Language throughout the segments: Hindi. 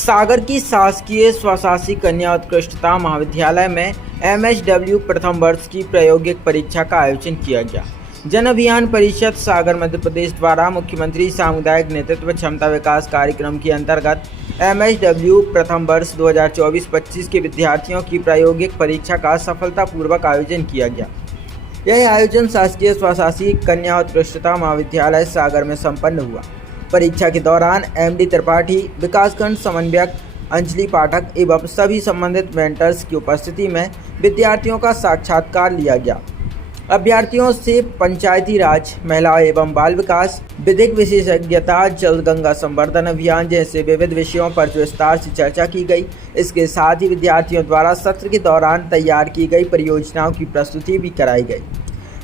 सागर की शासकीय स्वशासी कन्या उत्कृष्टता महाविद्यालय में MSW प्रथम वर्ष की प्रायोगिक परीक्षा का आयोजन किया गया। जन अभियान परिषद सागर मध्य प्रदेश द्वारा मुख्यमंत्री सामुदायिक नेतृत्व क्षमता विकास कार्यक्रम के अंतर्गत MSW प्रथम वर्ष 2024-25 के विद्यार्थियों की प्रायोगिक परीक्षा का सफलतापूर्वक आयोजन किया गया। यह आयोजन शासकीय स्वशासी कन्या उत्कृष्टता महाविद्यालय सागर में संपन्न हुआ। परीक्षा के दौरान MD त्रिपाठी, विकासखंड समन्वयक अंजलि पाठक एवं सभी संबंधित मेंटर्स की उपस्थिति में विद्यार्थियों का साक्षात्कार लिया गया। अभ्यर्थियों से पंचायती राज, महिला एवं बाल विकास, विधिक विशेषज्ञता, जल गंगा संवर्धन अभियान जैसे विविध विषयों पर विस्तार से चर्चा की गई। इसके साथ ही विद्यार्थियों द्वारा सत्र के दौरान तैयार की गई परियोजनाओं की प्रस्तुति भी कराई गई,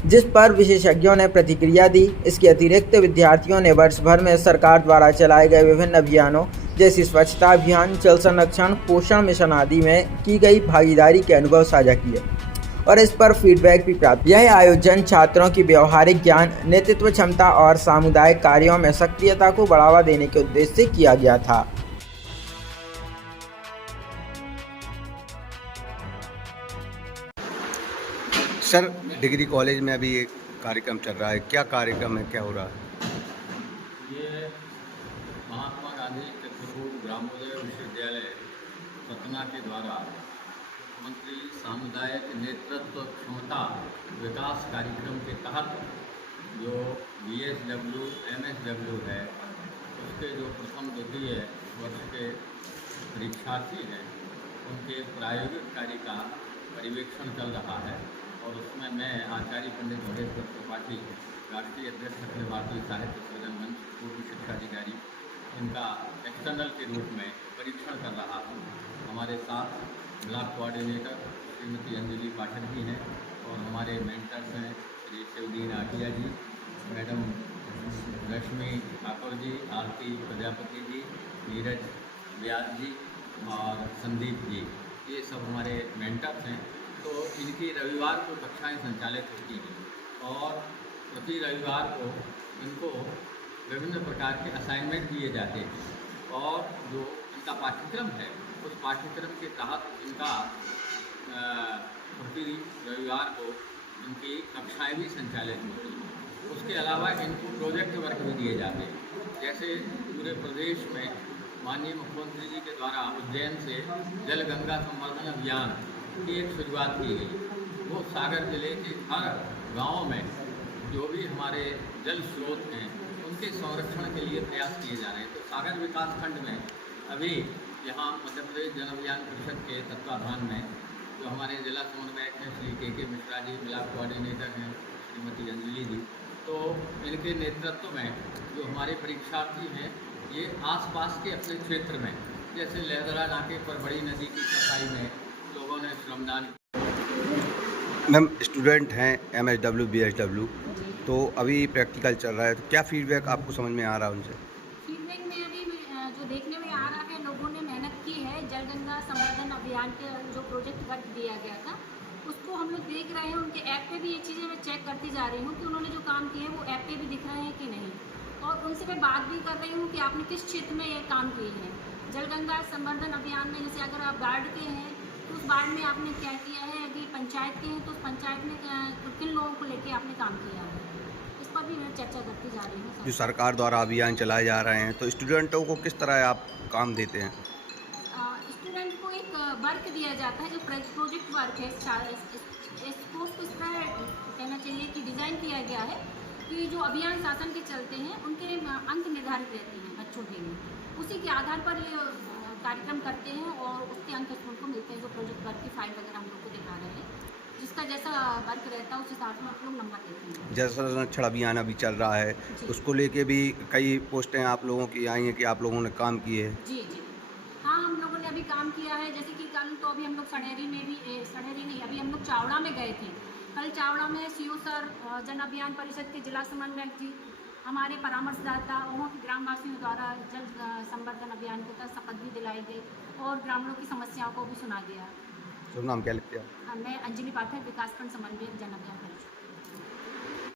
जिस पर विशेषज्ञों ने प्रतिक्रिया दी। इसके अतिरिक्त विद्यार्थियों ने वर्ष भर में सरकार द्वारा चलाए गए विभिन्न अभियानों जैसे स्वच्छता अभियान, जल संरक्षण, पोषण मिशन आदि में की गई भागीदारी के अनुभव साझा किए और इस पर फीडबैक भी प्राप्त। यह आयोजन छात्रों की व्यवहारिक ज्ञान, नेतृत्व क्षमता और सामुदायिक कार्यों में सक्रियता को बढ़ावा देने के उद्देश्य से किया गया था। सर, डिग्री कॉलेज में अभी एक कार्यक्रम चल रहा है, क्या कार्यक्रम है, क्या हो रहा है? ये महात्मा गांधी चित्रकूट ग्रामोदय विश्वविद्यालय सतना के द्वारा मुख्यमंत्री सामुदायिक नेतृत्व क्षमता विकास कार्यक्रम के तहत जो BSW MSW है, उसके जो प्रथम द्वितीय वर्ष के परीक्षार्थी हैं, उनके प्रायोगिक कार्य का पर्यवेक्षण चल रहा है और उसमें मैं आचार्य पंडित महेश्वर त्रिपाठी, राष्ट्रीय अध्यक्ष अखिल भारतीय साहित्य सृजन मंच, पूर्व शिक्षा अधिकारी, इनका एक्सटर्नल के रूप में परीक्षण कर रहा हूँ। हमारे साथ ब्लॉक कोऑर्डिनेटर श्रीमती अंजलि पाठक जी हैं और हमारे मेंटर्स हैं श्री शिवदीन आटिया जी, मैडम रश्मि ठाकुर जी, आरती प्रजापति जी, नीरज व्यास जी और संदीप जी, ये सब हमारे मेंटर्स हैं। तो इनकी रविवार को कक्षाएं संचालित होती हैं और प्रति रविवार को इनको विभिन्न प्रकार के असाइनमेंट दिए जाते हैं और जो इनका पाठ्यक्रम है, उस पाठ्यक्रम के तहत इनका प्रति रविवार को इनकी कक्षाएं भी संचालित होती हैं। उसके अलावा इनको प्रोजेक्ट वर्क भी दिए जाते हैं। जैसे पूरे प्रदेश में माननीय मुख्यमंत्री जी के द्वारा उज्जैन से जल गंगा संवर्धन अभियान की एक शुरुआत की गई। वो सागर जिले के हर गांव में जो भी हमारे जल स्रोत हैं, उनके संरक्षण के लिए प्रयास किए जा रहे हैं। तो सागर विकास खंड में अभी यहाँ मध्य प्रदेश जन अभियान परिषद के तत्वाधान में जो हमारे जिला समन्वयक हैं श्री के मिश्रा जी, ब्लॉक कोऑर्डिनेटर हैं श्रीमती अंजलि जी, तो इनके नेतृत्व में जो हमारे परीक्षार्थी हैं, ये आसपास के अपने क्षेत्र में जैसे लहदरा नाके पर बड़ी नदी की सफाई में लोगों ने श्रमदान। मैम, स्टूडेंट हैं MSW BSW, तो अभी प्रैक्टिकल चल रहा है, तो क्या फीडबैक आपको समझ में आ रहा है उनसे? फीडबैक में अभी जो देखने में आ रहा है, लोगों ने मेहनत की है। जल गंगा संवर्धन अभियान के जो प्रोजेक्ट वर्क दिया गया था, उसको हम लोग देख रहे हैं। उनके ऐप पे भी ये चीज़ें मैं चेक करती जा रही हूँ कि उन्होंने जो काम किए वो ऐप पे भी दिख रहे हैं कि नहीं, और उनसे मैं बात भी कर रही हूँ कि आपने किस क्षेत्र में ये काम किए हैं। जल गंगा संवर्धन अभियान में जैसे अगर आप वार्ड के हैं तो उस वार्ड में आपने क्या किया है, यदि पंचायत के हैं तो उस पंचायत में किन लोगों को लेके आपने काम किया है, इस पर भी मैं चर्चा करती जा रही हूँ। जो सरकार द्वारा अभियान चलाए जा रहे हैं, तो स्टूडेंटों को किस तरह आप काम देते हैं? स्टूडेंट को एक वर्क दिया जाता है जो प्रोजेक्ट वर्क है। इसको इस तरह कहना चाहिए कि डिज़ाइन किया गया है कि जो अभियान शासन के चलते हैं, उनके अंक निर्धारित रहते हैं बच्चों के लिए, उसी के आधार पर ये कार्यक्रम करते हैं और उसके अंक उनको मिलते हैं। जो प्रोजेक्ट वर्क की फाइल वगैरह हम लोग को दिखा रहे हैं, जिसका जैसा वर्क रहता है उस हिसाब से आप लोग नंबर देते हैं। जैसा संरक्षण अभियान अभी चल रहा है, उसको लेके भी कई पोस्टें आप लोगों की आई हैं कि आप लोगों ने काम किए हैं। जी जी हाँ, हम लोगों ने अभी काम किया है। जैसे कि कल तो अभी हम लोग सड़ेरी में भी सड़ेरी नहीं, अभी हम लोग चावड़ा में गए थे। कल चावड़ा में CO सर, जन अभियान परिषद के जिला समन्वयक जी, हमारे परामर्शदाता, वहाँ के ग्रामवासियों द्वारा जल संवर्धन अभियान के तहत शपथ भी दिलाई गई और ग्रामीणों की समस्याओं को भी सुना गया। शुभ नाम क्या लिखते हैं? मैं अंजलि पाठक, विकासखंड समन्वयक, जन अभियान परिषद।